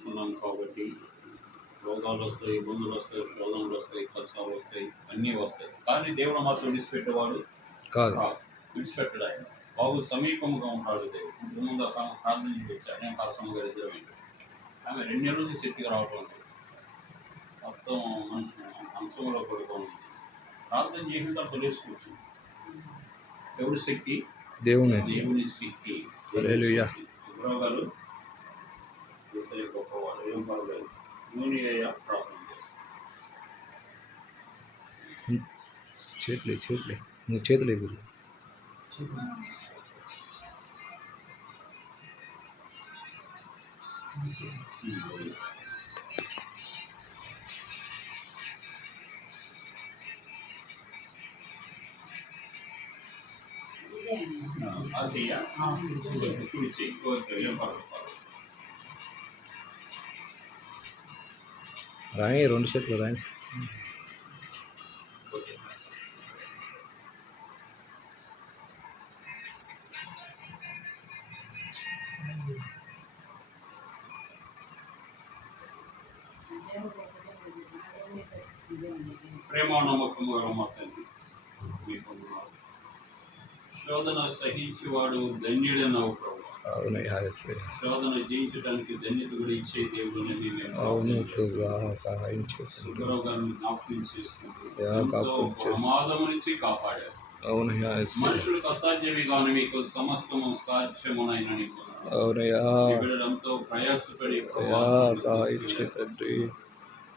జీవిస్తున్నాం కాబట్టి రోగాలు వస్తాయి, ఇబ్బందులు వస్తాయి, శోధనలు వస్తాయి, కష్టాలు వస్తాయి, అన్నీ వస్తాయి. కానీ దేవుడు మాత్రం విడిచిపెట్టేవాడు కాదు. విడిచిపెట్టడు ఆయన. బాబు సమీపముగా ఉంటాడు దేవుడు. ఇంటి ముందు ప్రార్థన చేయించాడు. నేను కాస్త గారు ఇద్దరు ఆమె 2 నెలల నుంచి శక్తిగా రావడం లేదు. మొత్తం అంశంలో పడుకోండి. ప్రార్థన చేసిన తర్వాత లేచి కూర్చుంది. ఎవరి శక్తి? దేవుని శక్తి. రోగాలు ఏసయ్య గొప్పవాడు, ఏం పర్వాలేదు. నూనె ప్రార్థన చేస్తాను. చేతులే గురు. రాయి 2 చేతులు రాయి. ప్రేమ నమ్మకము తండ్రి మీకు శోధన సహించేవాడు ధన్యుడనవు ప్రభు. శోధన జయించడానికి ధన్యత కూడా ఇచ్చే దేవుడు. సహాయం రోగాన్ని జ్ఞాపకం చేసుకుంటూ ప్రమాదం నుంచి కాపాడారు. మనుషులకు అసాధ్యమే కానీ మీకు సమస్తము సాధ్యమునైన నీకు ప్రయాసపడి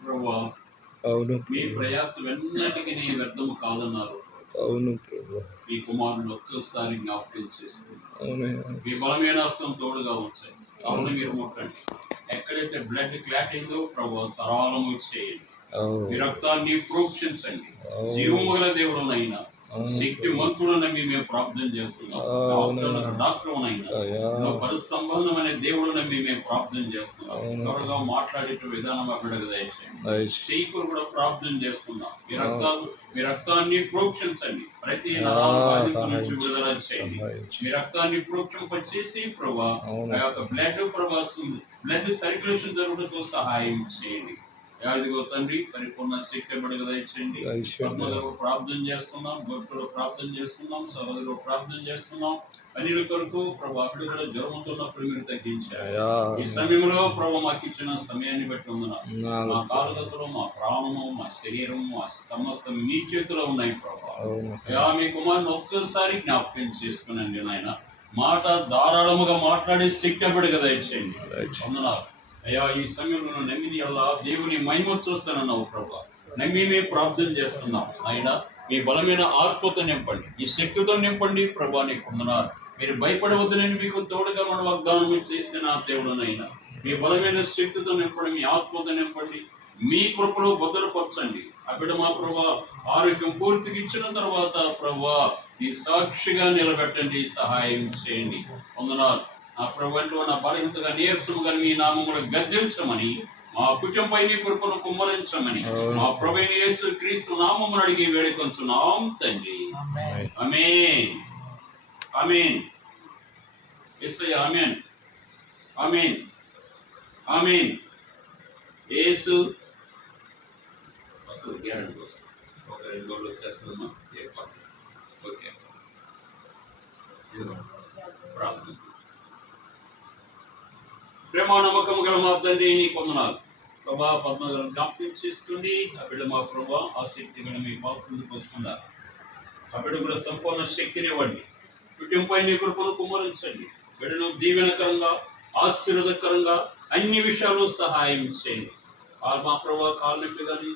ప్రభు మీ ప్రయాసం ఎన్నటికీ వ్యర్థము కాదన్నారు. అవును ప్రభు. మీ కుమారుని ఒక్కసారి జ్ఞాపకం చేసుకుంటారు. మీ బలమైన హస్తం తోడుగా ఉంచండి. అవును మీరు ముట్టండి. ఎక్కడైతే బ్లడ్ క్లాట్ అయిందో ప్రభు సరళము చేయండి. మీ రక్తాన్ని ప్రోక్షించండి. జీవము గల దేవుడునైనా శక్తి మంతుడనని మేము ప్రార్థన చేస్తున్నాం. డాక్టర్ పరిసంబంధమైన దేవుడు నమ్మి మేము ప్రార్థన చేస్తున్నాం. త్వరగా మాట్లాడే విధానం అక్కడికి దయచేయండి. శీకులు కూడా ప్రార్థన చేస్తున్నాం. మీ రక్తాన్ని ప్రోక్షించండి. ప్రతి నుంచి విడుదల చేయండి. మీ రక్తాన్ని ప్రోక్షింపచేసి ప్రభా బ్లడ్ సర్క్యులేషన్ జరుగుటకు సహాయం చేయండి. యాదిగో తండ్రి పరిపూర్ణ శక్తి బడుగు దయచేయండి. ప్రార్థన చేస్తున్నాం, భక్తులు ప్రార్థన చేస్తున్నాం, సహోదరులు ప్రార్థన చేస్తున్నాం. అన్నిల కొరకు ప్రభు అప్పుడు కూడా జ్వరంతో ఉన్నప్పుడు మీరు తగ్గించారు. ఈ సమయంలో ప్రభు మాకు ఇచ్చిన సమయాన్ని బట్టి ఉందన మా కాలుగతులు, మా ప్రాణము, మా శరీరము, మా సమస్తం మీ చేతిలో ఉన్నాయి ప్రభు. మీ కుమారుని ఒక్కసారి జ్ఞాపకం చేసుకునండి నాయన. మాట ధారాళముగా మాట్లాడే శక్తి బడుగు దయచేయండి. వందనాలు అయ్యా. ఈ సమయంలో నమ్మిని అలా దేవుని మహిమ చూస్తానన్నావు ప్రభా. నమ్మినే ప్రార్థన చేస్తున్నాం ఆయన. మీ బలమైన ఆత్మతో నింపండి, ఈ శక్తితో నింపండి ప్రభా. నీకు వందనాలు. మీరు భయపడవద్దని మీకు తోడుగా మన వాగ్దానం చేసిన దేవుడునైనా మీ బలమైన శక్తితో నింపండి, మీ ఆత్మతో నింపండి, మీ కృపలో భద్రపరచండి. అప్పుడు మా ప్రభా ఆరోగ్యం పూర్తిగా ఇచ్చిన తర్వాత ప్రభా ఈ సాక్షిగా నిలబెట్టండి, సహాయం చేయండి. వందనాలు. నా ప్రభుత్వ నా బలహీనతగా నీరసముగా మీ నామములు గద్దించమని, మా కుటుంబంపై నీ కృపను కుమ్మరించమని మా ప్రభువైన యేసు క్రీస్తు నామమును అడిగి వేడుకొంచున్నాం తండ్రి. ఆమేన్. ఆమేన్. యేసయ్య ఆమేన్. ఆమేన్. ఆమేన్. యేసు వస్తుంది. గ్యారెంటీ వస్తుంది. ఒక 2 రోజులు వచ్చేస్తుందమ్మా. ఓకే ప్రార్థన. ప్రేమ నమ్మకం గల మా తండ్రి నీకు వందనాలు ప్రభా. పద్మగారు జ్ఞాపకం చేస్తుంది. ఆ బిడ్డ మా ప్రభా ఆ శక్తి కూడా మీ పాల్సిందుకు వస్తున్నారు. ఆ బిడ్డ కూడా సంపూర్ణ శక్తిని ఇవ్వండి. కుటుంబంపై నీ కృపను కుమ్మరించండి. బిడ్డను దీవెనకరంగా ఆశీర్వాదకరంగా అన్ని విషయాలు సహాయం చేయండి. మా ప్రభా కాలు నొప్పి కానీ